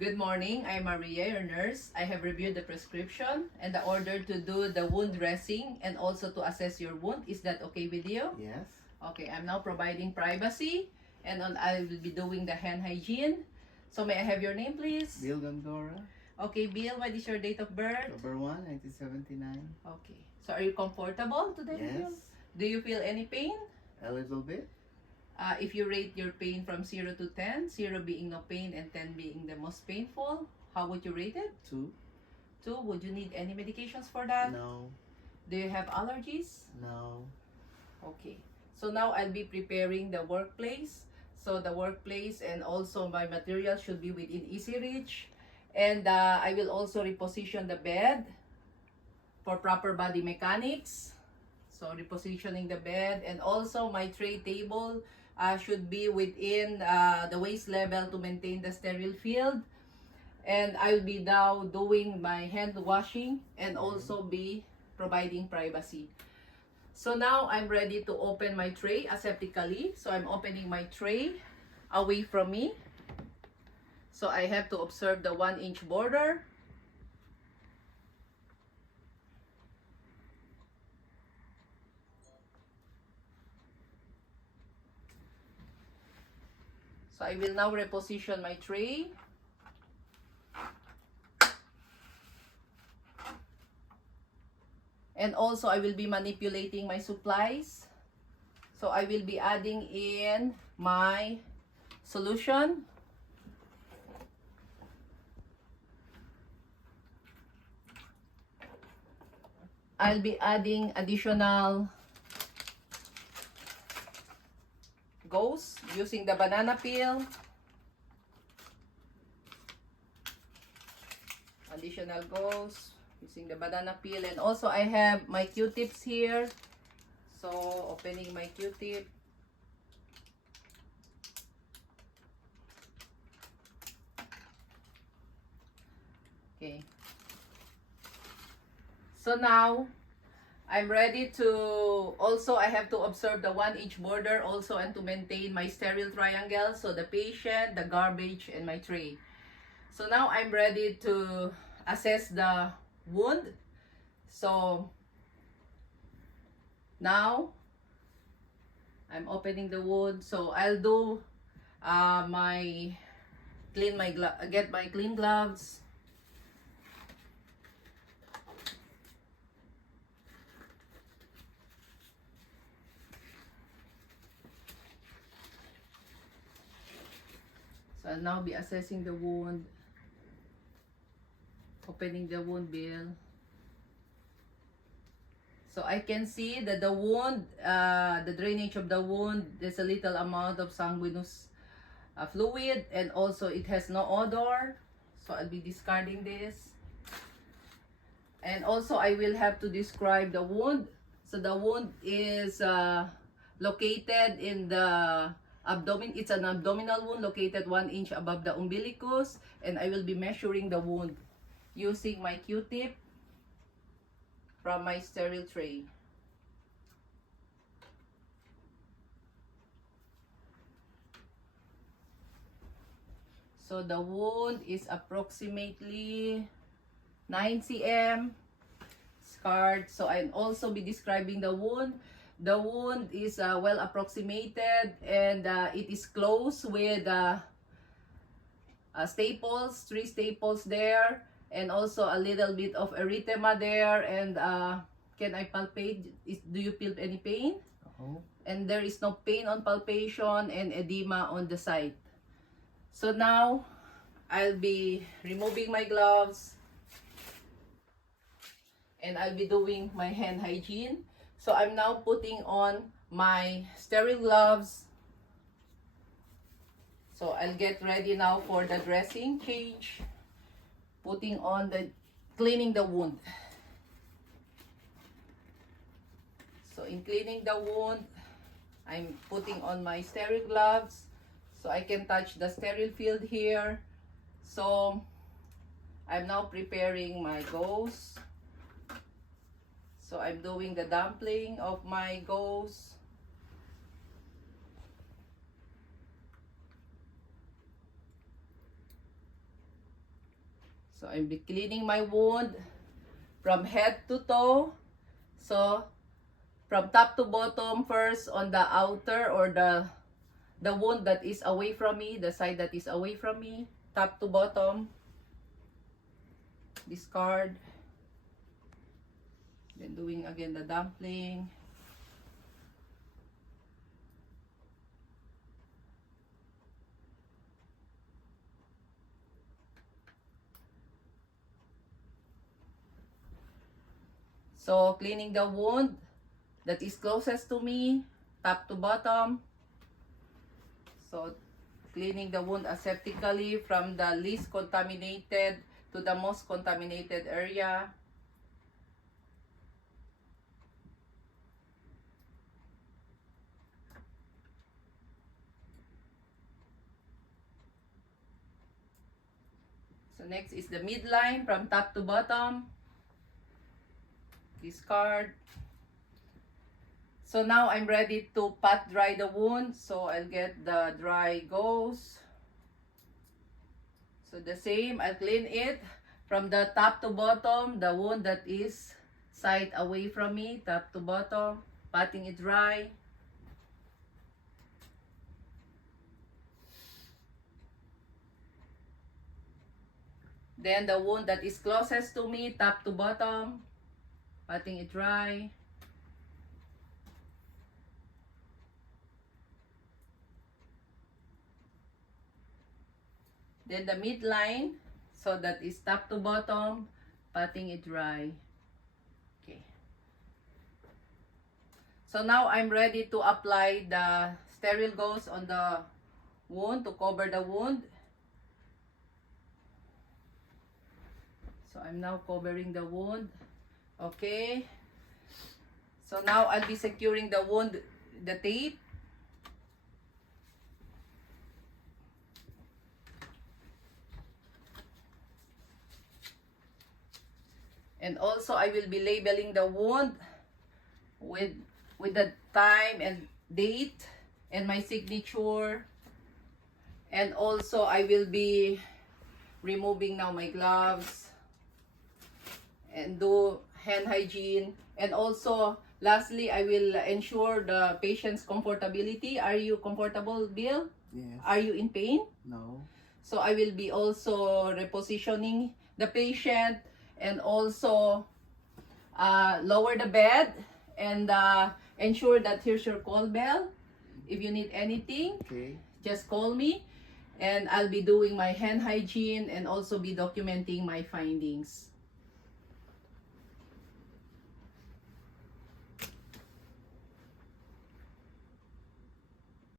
Good morning, I'm Maria, your nurse. I have reviewed the prescription and the order to do the wound dressing and also to assess your wound. Is that okay with you? Yes. Okay, I'm now providing privacy and I will be doing the hand hygiene. So may I have your name, please? Bill Gondora, Okay, Bill, what is your date of birth? October 1, 1979. Okay. So are you comfortable today, Bill? Yes. Do you feel any pain? A little bit. If you rate your pain from 0 to 10, 0 being no pain and 10 being the most painful, how would you rate it? 2. 2, would you need any medications for that? No. Do you have allergies? No. Okay. So now I'll be preparing the workplace. So the workplace and also my material should be within easy reach. And I will also reposition the bed for proper body mechanics. So repositioning the bed and also my tray table should be within the waist level to maintain the sterile field. And I'll be now doing my hand washing and also be providing privacy. So now I'm ready to open my tray aseptically. So I'm opening my tray away from me. So I have to observe the 1-inch border. So I will now reposition my tray. And also I will be manipulating my supplies. So I will be adding in my solution. I'll be adding additional gauze using the banana peel. Additional gauze using the banana peel, and also I have my Q-tips here. So opening my Q-tip. Okay. So now I'm ready to also I have to observe the 1-inch border also and to maintain my sterile triangle. So the patient, the garbage, and my tray. So now I'm ready to assess the wound. So now I'm opening the wound. So I'll do get my clean gloves. So I'll now be assessing the wound. Opening the wound, Bill. So I can see that the wound, the drainage of the wound, there's a little amount of sanguineous fluid, and also it has no odor. So I'll be discarding this. And also I will have to describe the wound. So the wound is located in the abdomen. It's an abdominal wound located 1 inch above the umbilicus, and I will be measuring the wound using my Q-tip from my sterile tray. So the wound is approximately 9 cm scarred. So I'll also be describing the wound. The wound is well approximated, and it is closed with staples, 3 staples there, and also a little bit of erythema there. And can I palpate? Do you feel any pain? And there is no pain on palpation and edema on the site. So now I'll be removing my gloves and I'll be doing my hand hygiene. So I'm now putting on my sterile gloves. So I'll get ready now for the dressing change. Putting on cleaning the wound. So in cleaning the wound, I'm putting on my sterile gloves so I can touch the sterile field here. So I'm now preparing my gauze. So I'm doing the dumpling of my gauze. So I'm be cleaning my wound from head to toe. So from top to bottom, first on the outer or the wound that is away from me, the side that is away from me, top to bottom. Discard. Then doing again the dumpling. So cleaning the wound that is closest to me, top to bottom. So cleaning the wound aseptically from the least contaminated to the most contaminated area. So next is the midline from top to bottom. Discard. So now I'm ready to pat dry the wound. So I'll get the dry gauze. So the same, I'll clean it from the top to bottom, the wound that is side away from me, top to bottom, patting it dry. Then the wound that is closest to me, top to bottom, patting it dry. Then the midline, so that is top to bottom, patting it dry. Okay. So now I'm ready to apply the sterile gauze on the wound to cover the wound. So I'm now covering the wound. Okay. So now I'll be securing the wound, the tape. And also I will be labeling the wound with the time and date and my signature. And also I will be removing now my gloves and do hand hygiene. And also lastly, I will ensure the patient's comfortability. Are you comfortable, Bill? Yes. Are you in pain? No. So I will be also repositioning the patient and also lower the bed and ensure that here's your call bell. If you need anything, Okay. just call me and I'll be doing my hand hygiene and also be documenting my findings.